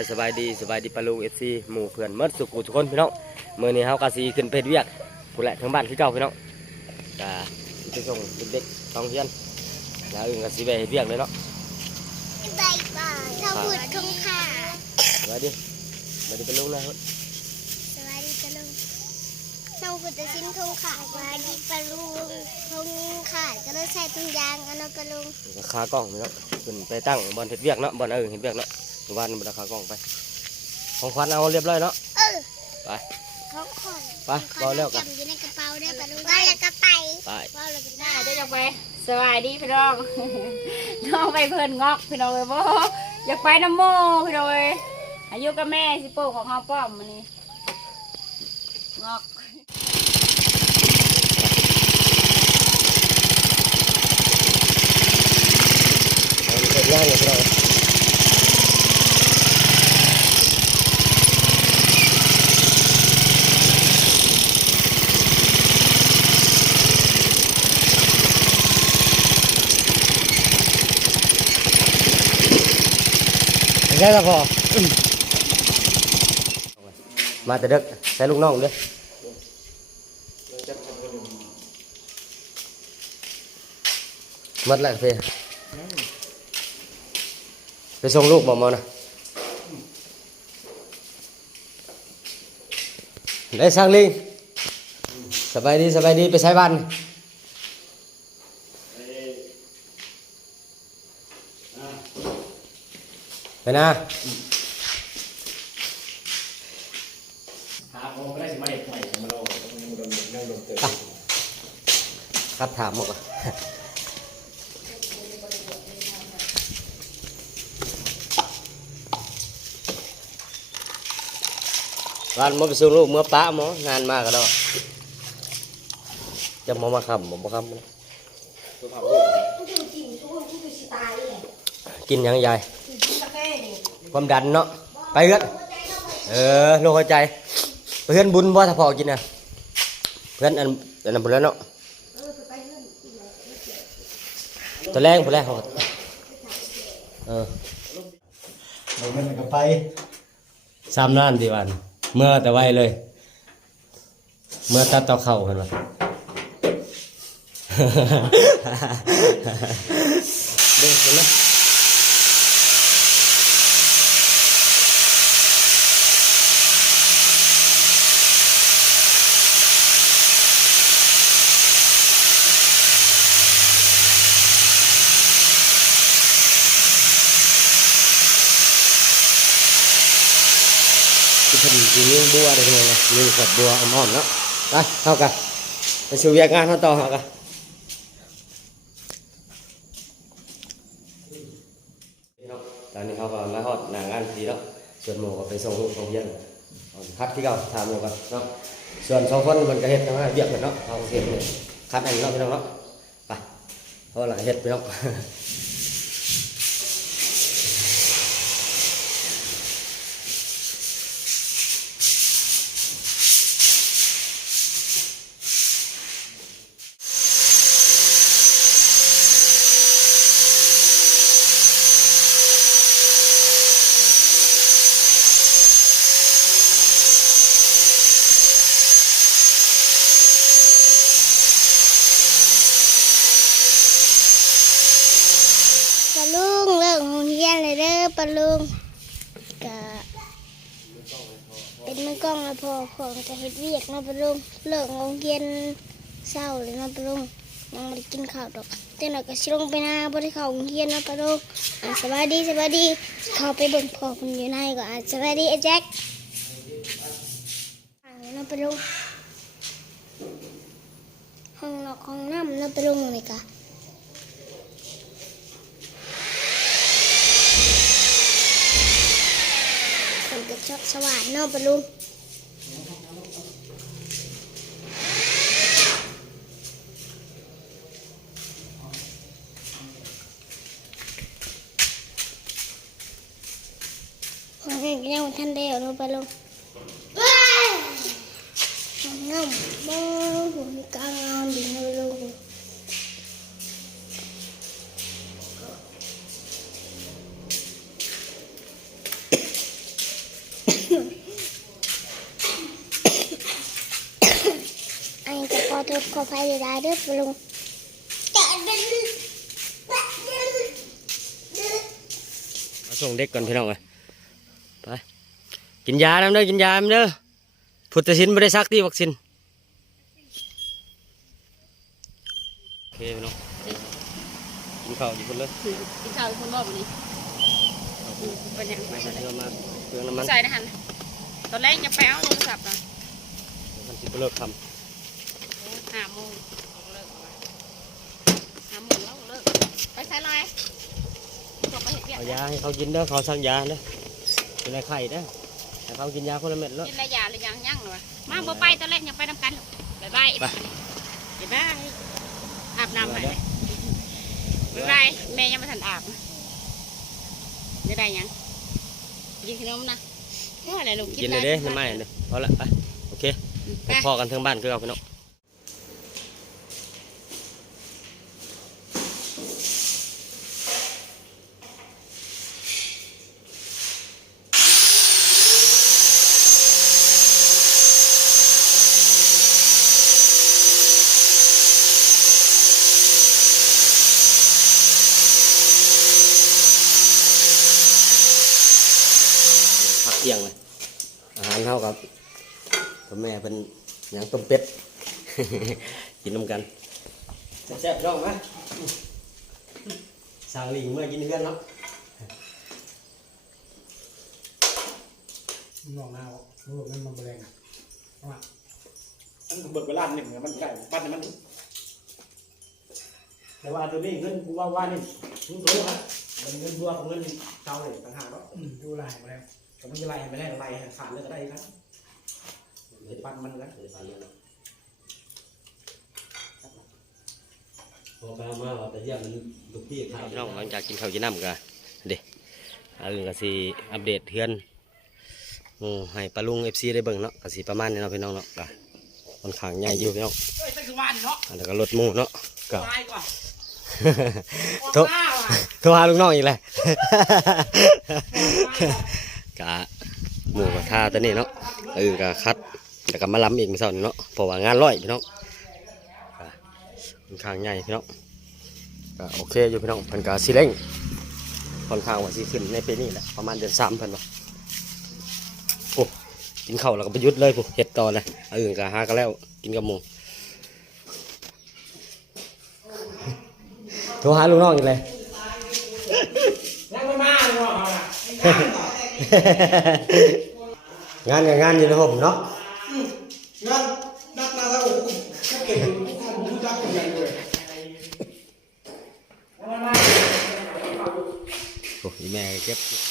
กราบทักทายสบายดีสบายดีปะลุงเอฟซีหมู่เพื่อนเมื่อสุกุทุกคนพี่น้องเมื่อนี้เฮากาสีขึ้นเพชรเวียกผู้แหละทั้งบ้านคือเก่าพี่น้องกาไปส่งเด็กๆต้องเรียนแล้วอื่นกาสีไปเฮ็ดเวียกเลยเนาะบายบายเราพูดคุ้มค่าสบายดีสบายดีปะลุงนะสวัสดีปะลุงน้องพูดแต่ชิ้นคุ้มค่าสวัสดีปะลุงคุ้มค่าก็เลยใส่ถุงยางอันนั้นปะลุงก็คากล้องพี่น้องขึ้นไปตั้งบอลเฮ็ดเวียกเนาะบอลเออเฮ็ดเวียกเนาะ เมื่อวานบ่ได้คากล้องไป ของขวัญเอาเรียบร้อยเนาะเออไปเขาขอนไปเบาแล้วกันจำอยู่ในกระเป๋าได้ปะลุงว่าแล้วก็ไปไปว่าแล้วก็ได้น่าจะอยากไปสบายดีพี่น้องน้องไปเพิ่นงอกพี่น้องเลยบ่อยากไปน้ำโมพี่น้องเลยอายุกับแม่สิโป้ของเฮาป้อมมันนี่งอกเอาเฮ็ดงานอยู่พี่น้อง ได้แล้วพออืมมาแต่เด็กใส่ลูกน้องเด้วยมัดแล้วเพ่ไปส่งลูกบ่มานะได้สร้างลิงสบายดีสบายดีไปใช้บ้าน ไปนะครับถามหมดก่อนร้านมาไปส่งลูกเมื่อป้าหมองานมากก็แล้วจะมามาคำผมมาคำนะกินหยังยาย ความดันเนาะไปเอื้อนเออโรคหัวใจเพื่อนบุญบ่ถ้าพอกินนะเพื่อนอันอันนั้นบุญแล้วเนาะตัวแรงตัวแรกเขาเออเราไม่ได้ก็ไปสามล้านดีวัน เมื่อแต่ไวเลย เมื่อตัดต่อเข่าเห็นไหมเด็กเห็นไเพิ่นสิยิงบัวได้ทั้งนั้นนะยิงขวดบัวอ้อมๆเนาะไปเข้ากันไปสู่แยกงานเขาต่อเข้ากันตอนนี้เขาก็มาฮอดหนางานดีแล้วส่วนหมูก็ไปส่งลูกโรงเรียนคัดที่เก่าถามหมูกันเนาะส่วนสองคนมันก็เฮ็ดทำงเบียกเหมือนเนาะเขาเฮ็ดเนี่ยคัดอันนี้เนาะพี่น้องเนาะไปเพราะหลังเฮ็ดพี่น้อง ปะลุงเลิกโรงเรียนเลยเด้อ ปะลุงก็เป็นมือกล้องแล้วพอของจะเฮ็ดเวียกนาะปะลุงเลิกโรงเรียนเศร้าเลยนาะปะลุงยังไม่ได้กินข้าวดอกเจ้าหน่อยก็สิลงไปนาบ่ได้เข้าโรงเรียนนาะปะลุงอ่าสวัสดีสวัสดีเข้าไปเบิ่งพ่อเพิ่นอยู่ในก็อ่าสวัสดีไอ้แจ็คอ่าเนาะปะลุงห้องนอกห้องน้ำนาะปะลุงนี่ก็ คนกระชอกสว่านเนอกปะลุงคนแข่งกันยังบ่ทันเดียวเนอะปะลุงน้ำบ้าผมกลางเอาดินเนอะปะ ลุงบขอภัยหลายๆเด้อปะลุงมาส่งเด็กก่อนพี่น้องเลยไป กินยาน้ำเด้อกินยาน้ำเด้อพุทธศิลป์ไม่ได้ซักที่วัคซีนโอเคพี่น้องกินข้าวอยู่คนเลยกินข้าวคุณบอกวันนี้เป็นยังไงมาเชื่อมาเครื่องน้ำมันใส่นะฮันตอนแรกจะไปเอาโทรศัพท์นะมันสิบเลิกท ห้าโมงเลิกห้าโมงแล้วเลิกไปใช้ลอยจบไปเห็นำเดียเอายาให้เขากินเด้อเขาสั่งยาเด้อเป็นไรไข่เด้อให้เขากินยาคนละเม็ดแล้วกินระยาหรือยังยังหรอมาบ่ไปตอนแรกยังไปนำกันบายบายไปบายบายอาบน้ำใหม่บายบายแม่ยังไม่ทันอาบจะได้ยังกินขนมนะก็อะไรลูกกินเลยเด้น้ำไม้เด้อพอละไปโอเคไปพอกันทั้งบ้านคือเอาพี่น้อง พักเที่ยงเลยอาหารเท่ากับพ่อแม่เป็นยังต้มเป็ด กินน้ำกันแซ่บๆร้องไหม สางลิงเมื่อกินเพื่อนเนาะน้องนาวรู้ว่ามันมันแรงอะว่ามันเบิดเวลาหนึ่งอะมันใกล้บ้านมันแต่ว่าตัวนี้เงินกูว่าว่านี่มึงรู้ฮะมันเงินบัวกับเงินเตาเลยต่างหากเนาะอืมดูลายมาแล้วก็มันจะไล่ไม่ได้ไล่ขาดเลยก็ได้ครับเห็นปันมันนะเห็นปันมันนะ พอไปเอามาว่าแต่เยี่ยมมันลูกพี่ขายน้องหลังจากกินข้าวกินน้ำกันเด็กอันนี้ก็สิอัปเดตเทือนอืมให้ปลาลุงเอฟซีได้เบิ่งเนาะก็สิประมาณนี้เนาะพี่น้องเนาะก็ค่อนข้างใหญ่อยู่พี่น้องเฮ้ยตั้งคือวันเนาะอันนี้ก็รถหมูเนาะก็ ตายกว่าโทรโทรหาลูกน้องอีกแล้ว กะหมูกระทาตัวนี้เนาะเออกะคัดแล้วก็มาล้ำอีกไม่เท่านี้เนาะเพราะว่างานร้อยพี่น้องก็ ค่อนข้างใหญ่พี่น้องก็โอเคอยู่พี่น้องเพิ่นก็สิเร่งค่อนข้างว่าสิขึ้นในปีนี้แหละประมาณเดือนสามเพิ่นว่าโอ้กินข้าวแล้วก็ไปหยุดเลยปุ๊เห็ดต่อเลยเออก็หากันแล้วกินกับหมูโทรหาลูกน้องอีกเลยยังไม่มาเลยเนาะงานกับงานอยู่ในผมเนาะ แม่เก็บ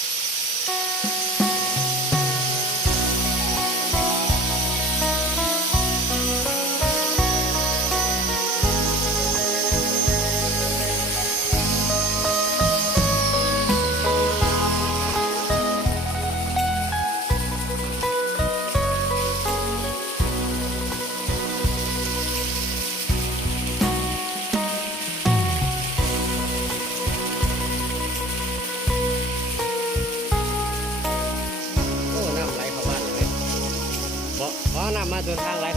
เพร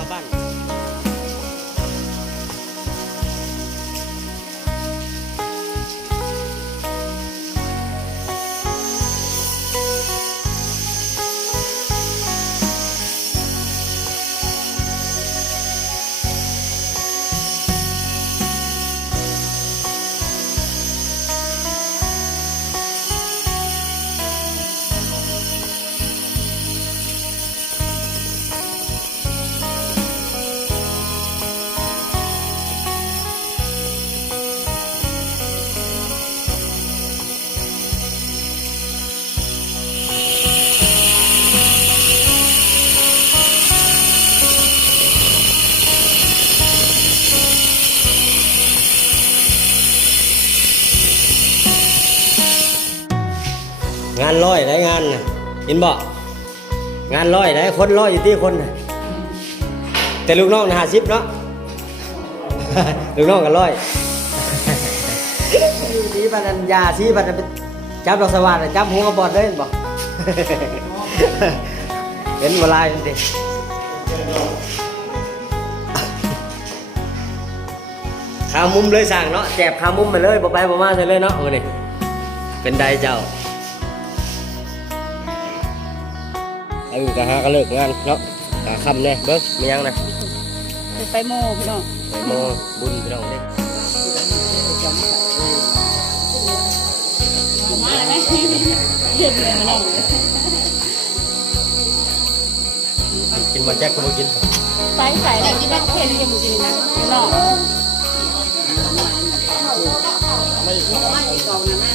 งานร้อยได้งานนะเห็นบ่งานร้อยได้คนร้อยอยู่ที่คนนะแต่ลูกน้องนะห้าสิบเนาะลูกน้องกันร้อยสีปัญญาสีปัญญาจับดอกสว่านจับหัวกระบอดเลยเห็นบ่เห็นเวลาจริงขามุมเลยสั่งเนาะแจบขามุมไปเลยบ่ไปบ่มาเลยเนาะวันนี้เป็นใดเจ้า เออก็หาก็เลิกงานเนาะกะค่ำเนี่ยเบิ้งมียังนะไปโมพี่น้องไปโมบุญพี่น้องเด้มาแล้วไหมเห็นเลยพี่น้องกินมาแจ็คก็บ่กินใส่ใส่แล้วกินแบบเค็มจะมือดีนะพี่น้องเอาดังไม่ยังไงเอาดังโอเคเนาะครั